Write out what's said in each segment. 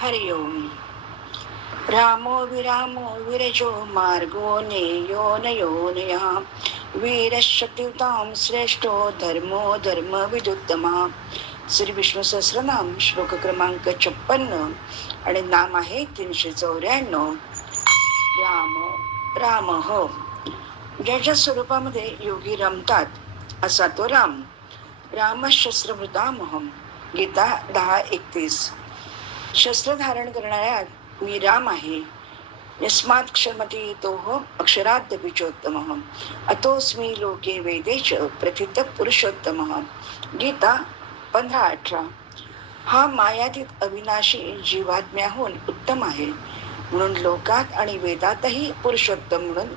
हरि ओम। रामो विरामो विरजो मार्गो नेयोन नयो नया। श्रेष्ठो धर्मो धर्म विदुत्तमा। श्री विष्णू सहस्रनाम श्लोक क्रमांक छप्पन्न आणि नाम आहे तीनशे चौऱ्याण्णव. राम राम। हो ज्याच्या स्वरूपामध्ये योगी रमतात असा तो राम। रामशस्त्रभृतामहम गीता दहा एकतीस. शस्त्र धारण करणाऱ्या मी राम आहे. यस्मात क्षमती तो अक्षरात बीजोत्तम अतोस्मी लोके वेदेच प्रथित पुरुषोत्तम गीता पंधरा अठरा. हा मायातीत अविनाशी जीवात्म्याहून उत्तम आहे. म्हणून लोकात आणि वेदातही पुरुषोत्तम म्हणून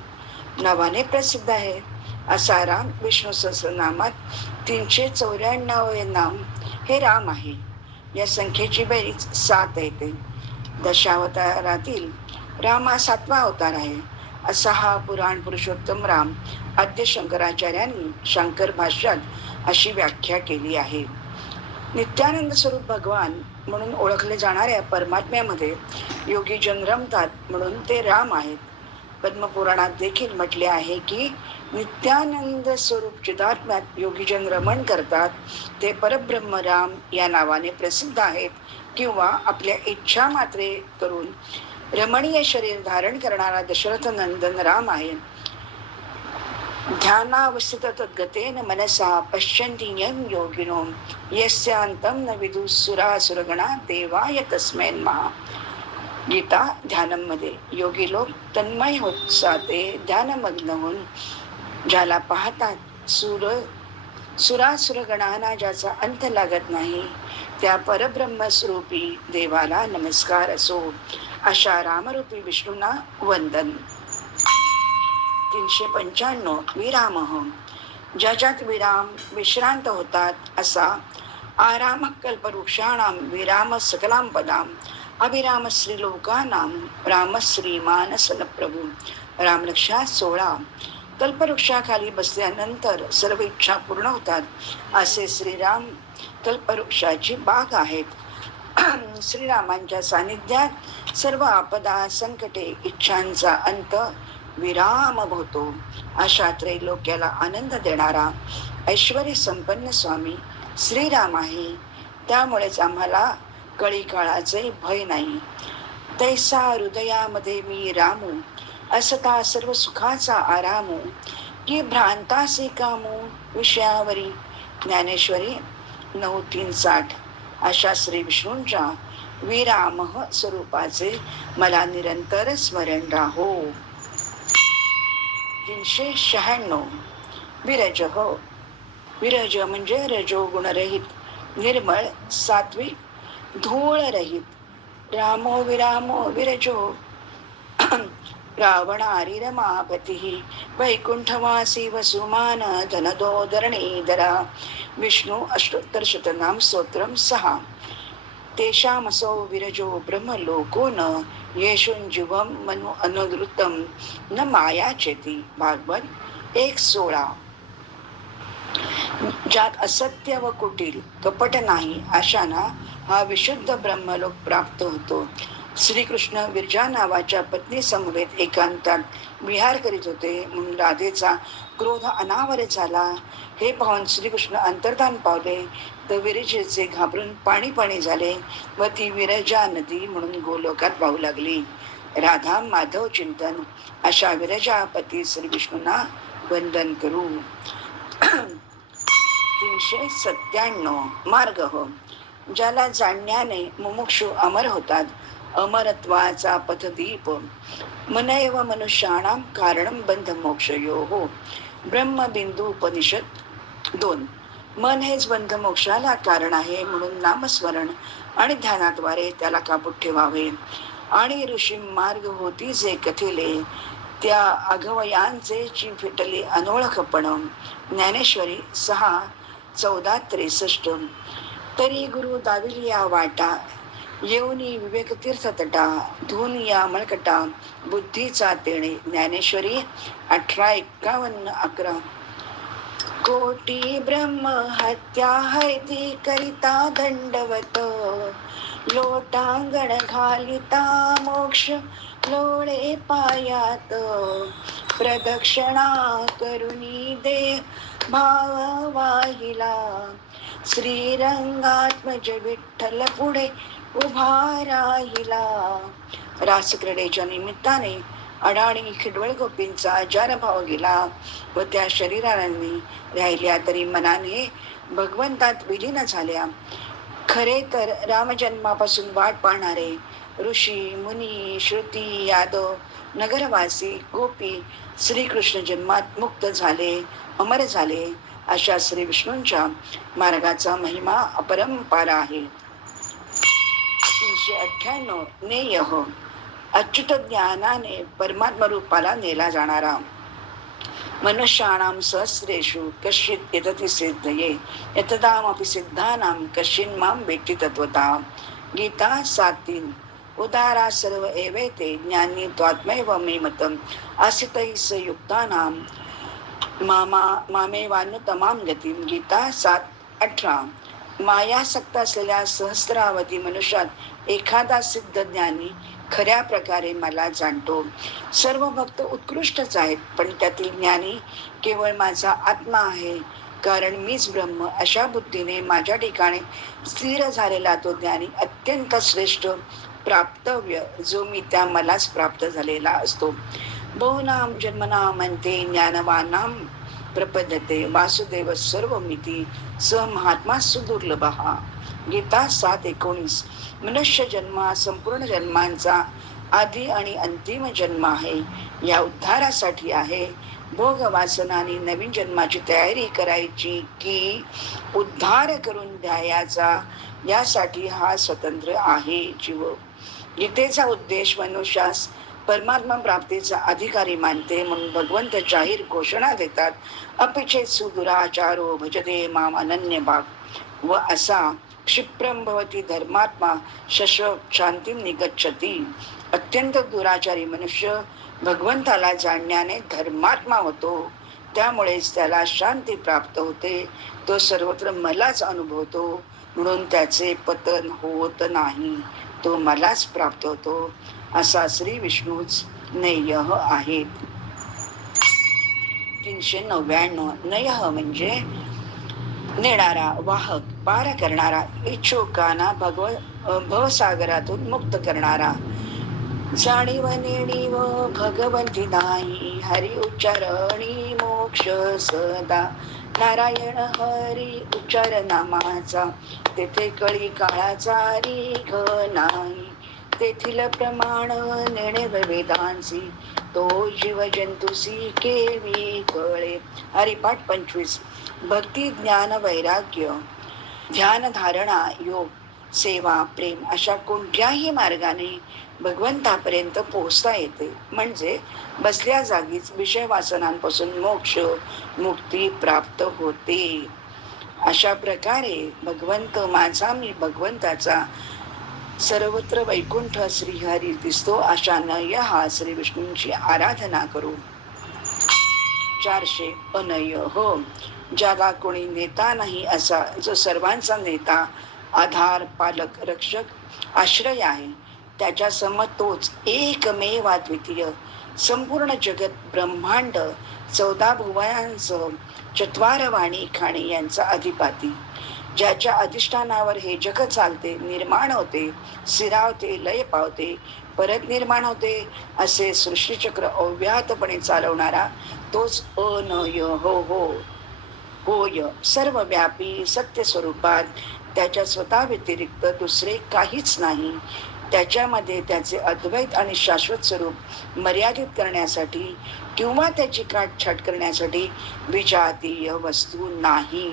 नावाने प्रसिद्ध आहे. असा राम विष्णू सहस्रनामात तीनशे चौऱ्याण्णव नाम हे राम आहे. या संख्येची बेरीज सात येते. दशावतारातील राम हा सातवा अवतार आहे. असा हा पुराण पुरुषोत्तम राम आद्य शंकराचार्यांनी शंकर भाष्यात अशी व्याख्या केली आहे. नित्यानंद स्वरूप भगवान म्हणून ओळखले जाणाऱ्या परमात्म्यामध्ये योगी जन रमतात म्हणून ते राम आहेत. पद्मपुराणात देखील म्हटले आहे की नित्यानंद स्वरूप चिदात्म्यात योगीजन रमण करतात. ते परब्रह्मराम या नावाने प्रसिद्ध आहेत किंवा आपल्या इच्छा मात्रे करून रमणीय शरीर धारण करणारा दशरथ नंदन राम आहे. ध्यानावस्थित तद्गतेन मनसा पश्यन्ति यं योगिनो. यस्यांतं न विदुसुरासुरगणा देवाय तस्मै महा गीता ध्यानमध्ये योगी लोक तन्मय होत साते ध्यानमग्न होऊन. ज्याला पाहतात सुर सुरासुरगणांना ज्याचा अंत लागत नाही त्या परब्रह्मस्वरूपी देवाला नमस्कार असो. अशा रामरूपी विष्णूंना वंदन. तीनशे पंच्याण्णव विराम. ज्याच्यात विराम विश्रांत होतात असा आराम कल्पवृक्षाणाम विराम सकलाम पदाम अभिराम श्रीलोकानाम रामश्रीमानसन प्रभू रामरक्षा सोळा कल्पवृक्षाखाली बसल्यानंतर सर्व इच्छा पूर्ण होतात असे श्रीराम कल्पवृक्षाची बाग आहेत श्रीरामांच्या सानिध्यात सर्व आपदा संकटे इच्छांचा अंत विराम होतो. अशा त्रैलोक्याला आनंद देणारा ऐश्वर संपन्न स्वामी श्रीराम आहे. त्यामुळेच आम्हाला कळी काळाचे भय नाही. तैसा हृदयामध्ये मी रामू असता सर्व सुखाचा आराम की भ्रांतासे कामो विषयावरी. ज्ञानेश्वरी नऊ तीन साठ. अशा श्री विष्णूंच्या विराम स्वरूपाचे मला निरंतर स्मरण राहो. तीनशे शहाण्णव. विरज हो. विरज म्हणजे रजोगुणरहित निर्मळ सात्विक धूळ रहित रामो विरामो विरजो. रावणारी महापती वैकुंठवासी वसुमान धनदो धरणीधरा विष्णु अष्टोत्तर शतनाम स्तोत्रम सहा। तेषामसौ विरजो ब्रह्मलोको न येशुंजीवम मनु अनुदृतम न माया चेती भागवत एक सोळा ज्यात असत्य व कुटील कपट नाही अशाना हा विशुद्ध ब्रह्मलोक प्राप्त होतो। श्रीकृष्ण विरजा नावाच्या पत्नी समवेत एकांतात विहार करीत होते. म्हणून राधेचा क्रोध अनावर झाला. हे पाहून श्रीकृष्ण अंतर्धान पावले. तर विरजेचे घाबरून पाणी पाणी झाले व ती विरजा नदी म्हणून गोलोकात वाहू लागली. राधा माधव चिंतन अशा विरजापती श्रीकृष्णना वंदन करू. तीनशे सत्त्याण्णव मार्ग हो. ज्याला जाणण्याने मुमुक्षू अमर होतात. अमरत्वाचा पथदीप. मनैव मनुष्याणाम कारण बंध मोक्षयो हो ब्रह्मबिंदू उपनिषद दोन. मन हेच बंध मोक्षाला कारण आहे म्हणून नामस्मरण आणि ध्यानाद्वारे त्याला काबूत ठेवावे. आणि ऋषी मार्ग होती जे कथिले त्या अघवयांचे जी फिटले अनोळखपण. ज्ञानेश्वरी सहा चौदा त्रेसष्ट. तरी गुरु दाविलिया वाटा येऊनी विवेक तीर्थ तटा धुन या मळकटा बुद्धीचा तेणे ज्ञानेश्वरी अठरा एक्कावन्न अकरा. कोटी ब्रह्म हत्या हैती करिता दंडवत. लोटांगण घालिता मोक्ष लोळे पायात. प्रदक्षिणा करुणी दे भाव वाहिला श्रीरंगात्मज विठ्ठल पुढे उभा राहिला. रासक्रीडेच्या निमित्ताने अडाणी खिडवळ गोपींचा आजार भाव गेला व त्या शरीरांनी राहिल्या तरी मनाने भगवंतात विलीन झाल्या. खरे तर रामजन्मापासून वाट पाहणारे ऋषी मुनी श्रुती यादव नगरवासी गोपी श्रीकृष्ण जन्मात मुक्त झाले अमर झाले. अशा श्री विष्णूंच्या मार्गाचा महिमा अपरंपार आहे. तीनशे अठ्ठ्याण्णव नेय अच्युत ज्ञानाने परमात्मा रूपाला नेला जाणारा. मनुष्याणाम सहस्रेषु कश्चित यतति सिद्धये यतदामपि सिद्धानां कश्चिन् मां वेट्टि तत्वता गीता सात तीन उदारा सर्व एवेते ज्ञानी त्वात्मैव मे मतम् आसितैः स युक्तानां मामा मामेवानुतमां गतीम गीता सात अठरा. मायासक्त असलेल्या सहस्रावधी मनुष्यात एखादा सिद्ध ज्ञानी खऱ्या प्रकारे मला जाणतो. सर्व भक्त उत्कृष्टच आहेत पण त्यातील ज्ञानी केवळ माझा आत्मा आहे. कारण मीच ब्रह्म अशा बुद्धीने माझ्या ठिकाणी स्थिर झालेला तो ज्ञानी अत्यंत श्रेष्ठ प्राप्तव्य जो मी त्या मलाच प्राप्त झालेला असतो. बहुनाम जन्मना म्हणते ज्ञानवानाम प्रपद्यते। वासुदेव सर्व मिती स महात्मा सुदुर्लभ। गीता सात एकोणीस। मनुष्य जन्म संपूर्ण जन्मांचा आधी आणि अंतिम जन्म आहे। या उद्धारासाठी आहे। भोग वासनाने नवीन जन्माची तयारी करायची की उद्धार करून द्यायचा यासाठी हा स्वतंत्र आहे जीव। गीतेचा उद्देश मनुष्यास परमात्मा प्राप्तीचा अधिकारी मानते म्हणून भगवंत जाहीर घोषणा देतात अपिचेत सुदुराचारो भजते माम अनन्य भाग व असा क्षिप्रम भवती धर्मात्मा शश शांती निगच्छती अत्यंत दुराचारी मनुष्य भगवंताला जाणण्याने धर्मात्मा होतो. त्यामुळेच त्याला शांती प्राप्त होते. तो सर्वत्र मलाच अनुभवतो. म्हणून त्याचे पतन होत नाही. तो मलाच प्राप्त होतो. असा श्री विष्णूच नेय आहेत तीनशे नव्याण्णव नय म्हणजे नेणारा वाहक पार करणारा इच्छुकांना भगव भवसागरातून मुक्त करणारा. जाणीव नेणीव भगवंती नाही हरी उच्चारणी मोक्ष सदा. नारायण हरी उच्चार नामाचा तेथे कळी काळाचा रिघ नाही. तेथील प्रमाण नेणे वेदांसी तो जीव जंतुसी केवी कळे. हरिपाठ पंचवीस. भक्ती ज्ञान वैराग्य. ध्यान धारणा योग सेवा प्रेम अशा कोणत्याही मार्गाने भगवंतापर्यंत पोहोचता येते. म्हणजे बसल्या जागीच विषय वासनांपासून मोक्ष मुक्ती प्राप्त होते. अशा प्रकारे भगवंत माझा मी भगवंताचा सर्वत्र वैकुंठ श्रीहरी दिसतो अशा नय हा श्री विष्णूंची आराधना करू. चारशे अनय हो. ज्याला कोणी नेता नाही असा जो सर्वांचा नेता आधार पालक रक्षक आश्रय आहे त्याच्या सम तोच एकमेवा द्वितीय संपूर्ण जगत ब्रह्मांड चौदा भुवयांसह चत्वार वाणी खाणे यांचा अधिपाती. ज्याच्या अधिष्ठानावर हे जग चालते निर्माण होते स्थिरावते लय पावते परत निर्माण होते असे सृष्टीचक्र अव्याहतपणे चालवणारा तोच अनय हो हो. होय सर्व व्यापी सत्य स्वरूपात त्याच्या स्वतः व्यतिरिक्त दुसरे काहीच नाही. त्याच्यामध्ये त्याचे अद्वैत आणि शाश्वत स्वरूप मर्यादित करण्यासाठी किंवा त्याची काटछाट करण्यासाठी विजातीय वस्तू नाही.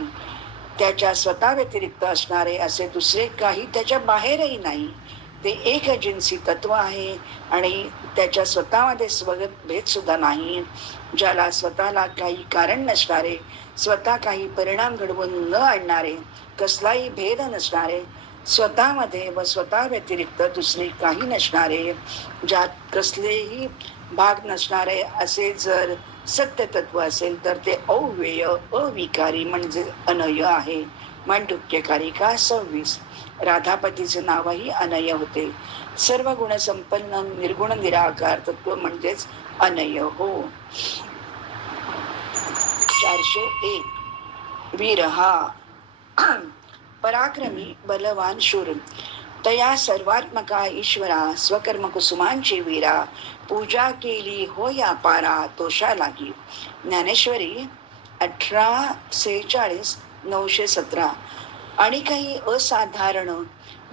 त्याच्या स्वतः व्यतिरिक्त असणारे असे दुसरे काही त्याच्या बाहेरही नाही. ते एक जिन्सी तत्व आहे आणि त्याच्या स्वतःमध्ये स्वगत भेद सुद्धा नाही. ज्याला स्वतःला काही कारण नसणारे स्वतः काही परिणाम घडवून न आणणारे कसलाही भेद नसणारे स्वतःमध्ये व स्वतः व्यतिरिक्त दुसरे काही नसणारे ज्यात कसलेही भाग नसणारे असे जर सत्य तत्व असेल तर ते अव्यय अविकारी म्हणजे अनय आहे. मांडुक्यकारिका सव्वीस? राधापतीचे नावही अनय होते. सर्व गुण संपन्न निर्गुण निराकार तत्व म्हणजेच अनय हो. चारशे एक. वीर हा पराक्रमी बलवान शूर. तया सर्वात्मका ईश्वरा स्वकर्म कुसुमांची वीरा पूजा केली हो या पारा तोषा लागी ज्ञानेश्वरी अठरा सेहेचाळीस नऊशे सतरा. आणि काही असाधारण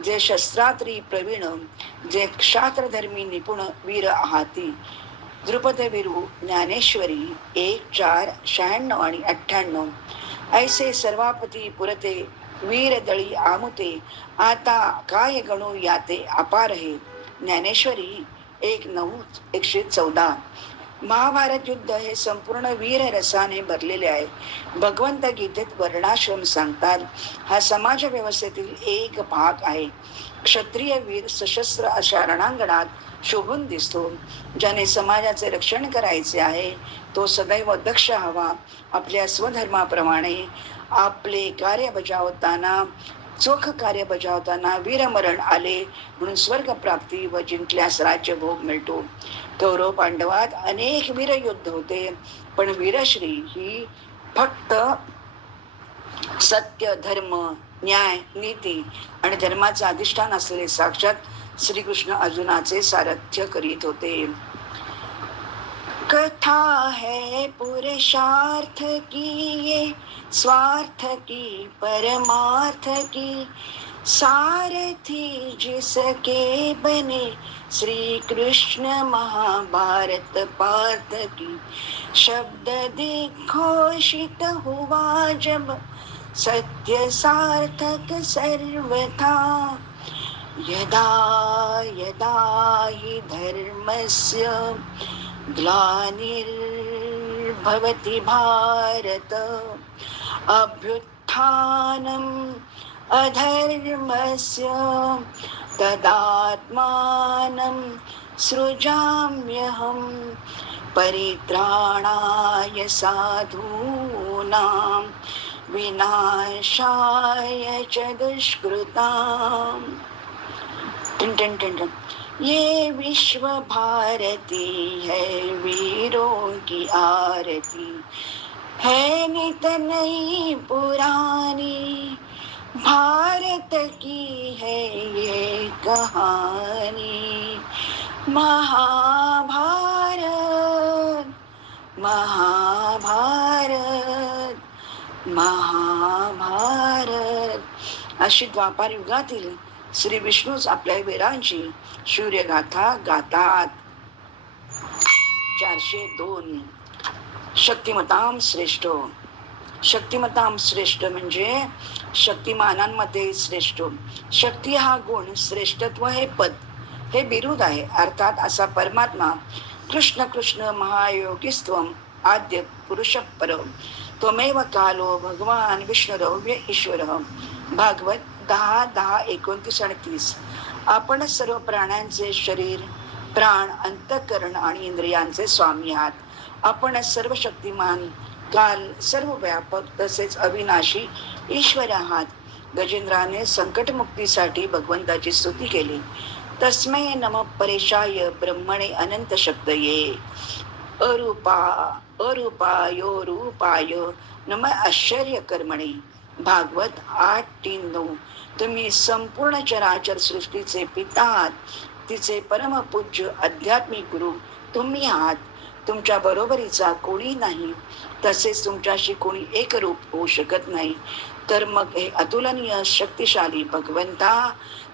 जे शस्त्रात्री प्रवीण जे क्षात्रधर्मी निपुण वीर आहाती. द्रुपदवीरू ज्ञानेश्वरी एक चार शहाण्णव आणि अठ्ठ्याण्णव. ऐसे सर्वापती पुरते वीर दळी आमुते. आता काय गणू याते अपार हे ज्ञानेश्वरी एक नऊ एकशे चौदा. महाभारत युद्ध हे संपूर्ण वीर रसाने भरलेले आहे. भगवंत गीतेत वर्णाश्रम सांगतात हा समाज व्यवस्थेतील एक भाग आहे. क्षत्रिय वीर सशस्त्र अशा रणांगणात शोभून दिसतो. ज्याने समाजाचे रक्षण करायचे आहे तो सदैव दक्ष हवा. आपल्या स्वधर्माप्रमाणे आपले कार्य बजावताना चोख कार्य बजावताना वीरमरण आले म्हणून स्वर्ग प्राप्ती व जिंकल्यास राज्यभोग मिळतो. कौरव पांडवात अनेक वीर युद्ध होते पण वीरश्री ही फक्त सत्य धर्म न्याय नीती आणि धर्माचे अधिष्ठान असलेले साक्षात श्रीकृष्ण अर्जुनाचे सारथ्य करीत होते. कथा है पुरुषार्थ की ये स्वार्थ की परमार्थ की। सारथी जिसके बने श्री कृष्ण महाभारत पार्थ की। शब्द दिघोषित हुआ जब सत्य सार्थक सर्वथा। यदा यदा हि धर्मस्य ग्लानिर्भवति भारत। अभ्युत्थानम् अधर्मस्य तदात्मानं सृजाम्यहं परित्राणाय साधूनां विनाशाय च दुष्कृताम्। ये विश्व भारती है वीरों की आरती। है नित नई पुरानी भारत की है ये कहानी। महाभारत महाभारत महाभारत। अशी द्वापार युगातील श्री विष्णूच आपल्या वीरांची शूर्यगाथा गातात. चारशे दोन. शक्तिमताम श्रेष्ठ. शक्तिमताम श्रेष्ठ म्हणजे शक्तिमानांमध्ये श्रेष्ठ. शक्ती हा गुण श्रेष्ठत्व हे पद हे बिरुद आहे. अर्थात असा परमात्मा कृष्ण कृष्ण महायोगिस्त्वम आद्य पुरुष पर त्वमेव कालो भगवान विष्णुरव ईश्वर. भागवत दहा दहा एकोणतीस आणि तीस. आपण सर्व प्राण्यांचे शरीर प्राण अंतकरण आणि इंद्रियांचे स्वामी आहात. आपण सर्व शक्तिमान काल सर्व व्यापक तसेच अविनाशी ईश्वर आहात. गजेंद्राने संकटमुक्तीसाठी भगवंताची स्तुती केली. तस्मै नम परेशाय ब्रह्मणे अनंत शक्तये अरूपा अरूपायो रूपाय नम आश्चर्य कर्मणे भागवत आठ तीन नऊ. तुम्ही संपूर्ण चराचर सृष्टीचे पिता आहात. तिचे परमपूज्य आध्यात्मिक गुरु तुम्ही आहात. तुमच्या बरोबरीचा कोणी नाही. तसेच तुमच्याशी कोणी एकरूप होऊ शकत नाही. तर मग हे अतुलनीय शक्तिशाली भगवंता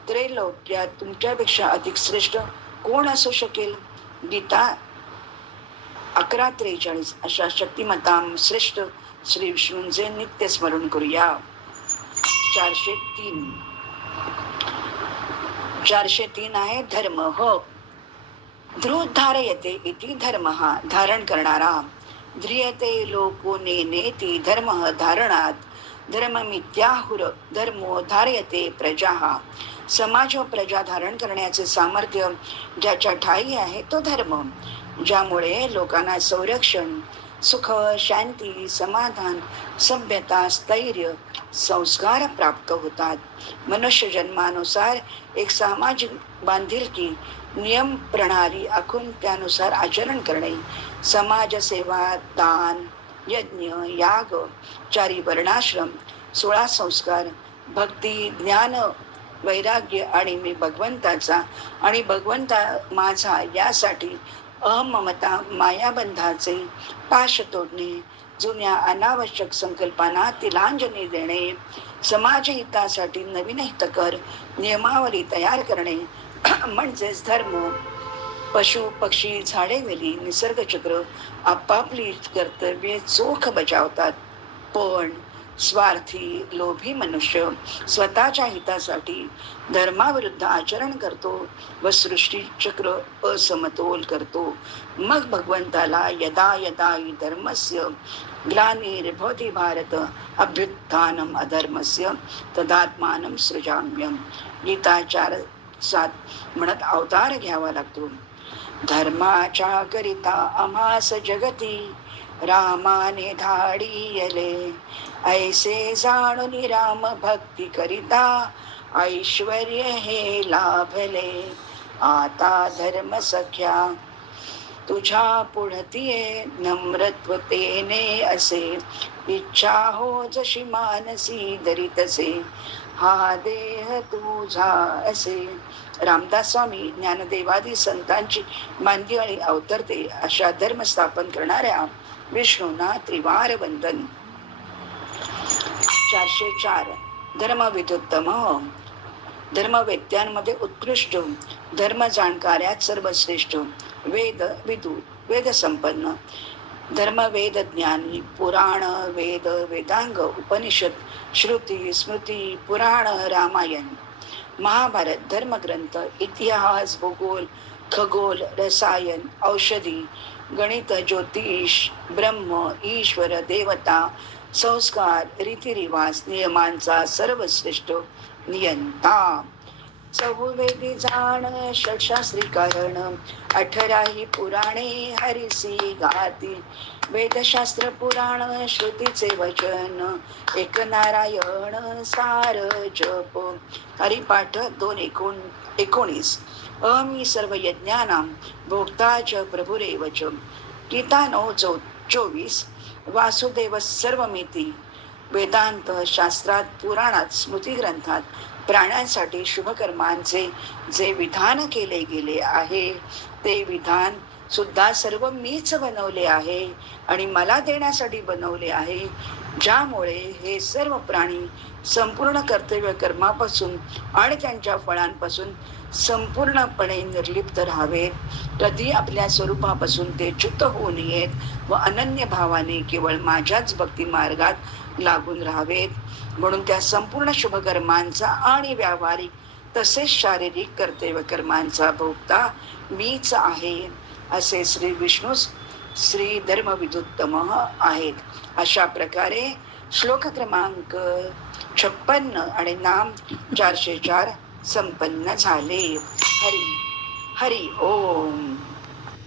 त्रैलोक्यात तुमच्यापेक्षा अधिक श्रेष्ठ कोण असू शकेल? गीता अकरा त्रेचाळीस. अशा शक्तिमताम श्रेष्ठ श्री विष्णूंचे नित्य स्मरण करूया. चारशे तीन. चारशे तीन आहे धर्म हो. धारयते इति धर्म हा धारण करणारा. ध्रियते लोको नेनेति धर्म धारणात. धर्म मिथ्याहुर धर्मो धारयते प्रजा हा समाज व प्रजा धारण करण्याचे सामर्थ्य ज्याच्या ठाई आहे तो धर्म ज्यामुळे लोकांना संरक्षण सुख शांती समाधान सभ्यता स्थैर्य संस्कार प्राप्त होतात. मनुष्य जन्मानुसार एक सामाजिक बांधिलकी नियम प्रणाली आखून त्यानुसार आचरण करणे समाजसेवा दान यज्ञ याग चारी वर्णाश्रम सोळा संस्कार भक्ती ज्ञान वैराग्य आणि मी भगवंताचा आणि भगवंता माझा यासाठी अहममता मायाबंधाचे पाश तोडणे जुन्या अनावश्यक संकल्पांना तिलांजली देणे समाज हितासाठी नवीन हितकर नियमावली तयार करणे म्हणजेच धर्म पशु पक्षी झाडे वेली निसर्गचक्र आपापली कर्तव्ये चोख बजावतात. पण स्वार्थी लोभी मनुष्य स्वतःच्या हितासाठी धर्माविरुद्ध आचरण करतो व सृष्टी चक्र असमतोल करतो. मग भगवंताला यदा यदा धर्मस्य ग्लानिर्भवती भारत अभ्युत्थानम अधर्मस्य तदात्मानं सृजाम्यम. गीता चार सात म्हणत अवतार घ्यावा लागतो. धर्माच्या करिता अमास जगती रामाने धाडियले. ऐसे जाणून राम भक्ती करिता। ऐश्वर हे लाभले आता धर्म सख्या तुझ्या पुढतीये नम्रत्वतेने असे। इच्छा हो जशी मानसी दरितसे हा देह तुझा असे। रामदास स्वामी ज्ञानदेवादी संतांची मांदियाळी अवतरते अशा धर्म स्थापन करणाऱ्या विष्णूंना त्रिवार वंदन चारशे चार. धर्मविदुत्तम. धर्मवेत्यांमध्ये उत्कृष्ट. धर्म जाणकार्यात सर्वश्रेष्ठ. वेद विदू वेद संपन्न धर्म वेद ज्ञानी पुराण वेद वेदांग उपनिषद श्रुती स्मृती पुराण रामायण. महाभारत धर्मग्रंथ इतिहास भूगोल खगोल रसायन औषधी गणित ज्योतिष ब्रह्म ईश्वर देवता संस्कार रीतिरिवाज नियमांचा सर्वश्रेष्ठ नियंता. चहुवेदी जाण षटशास्त्री कारण अठराही पुराणे हरिसी गाती वेदशास्त्र पुराण श्रुतीचे वचन एक नारायण सार जप. हरिपाठ दोन एकोण एकोणीस. अमी सर्व यज्ञानाम भोक्ताच प्रभुरेवच. गीता नऊ चौ चोवीस. वासुदेव सर्वमिती वेदांत शास्त्रात पुराणात स्मृतीग्रंथात प्राण्यांसाठी शुभकर्मांचे जे विधान केले गेले आहे ते विधान सुद्धा सर्व मीच बनवले आहे आणि मला देण्यासाठी बनवले आहे ज्यामुळे हे सर्व प्राणी संपूर्ण कर्तव्य कर्मापासून आणि त्यांच्या फळांपासून संपूर्णपणे निर्लिप्त राहावेत कधी आपल्या स्वरूपापासून ते च्युत होऊ नयेत व अनन्य भावाने केवळ माझ्याच भक्ती मार्गात लागून राहावेत म्हणून त्या संपूर्ण शुभकर्मांचा आणि व्यावहारिक तसेच शारीरिक कर्तव्य कर्मांचा भोगता मीच आहे असे श्री विष्णू श्री धर्मविदुत्तम आहेत. अशा प्रकारे श्लोक क्रमांक छप्पन्न आणि नाम चारशे चार संपन्न झाले. हरी हरी ओम.